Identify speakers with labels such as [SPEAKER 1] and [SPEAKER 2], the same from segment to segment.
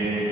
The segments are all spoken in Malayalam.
[SPEAKER 1] Yeah.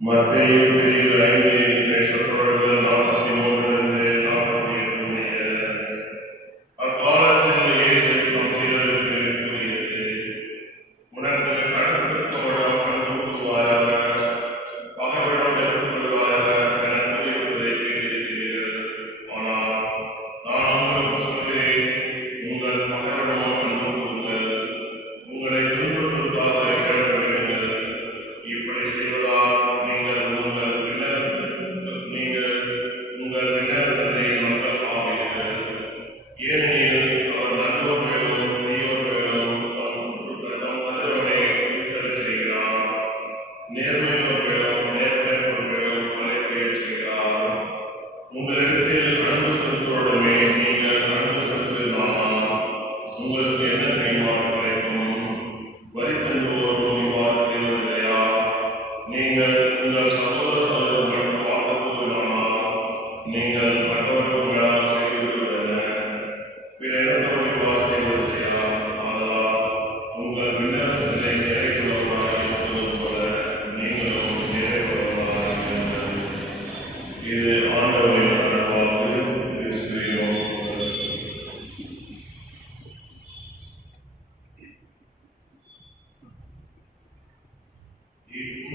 [SPEAKER 1] മത്തയുടെ അഞ്ച് രക്ഷപ്പെടുക നാൽപ്പത്തി മൂന്നിൽ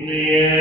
[SPEAKER 1] Yeah.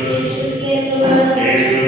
[SPEAKER 2] Yes.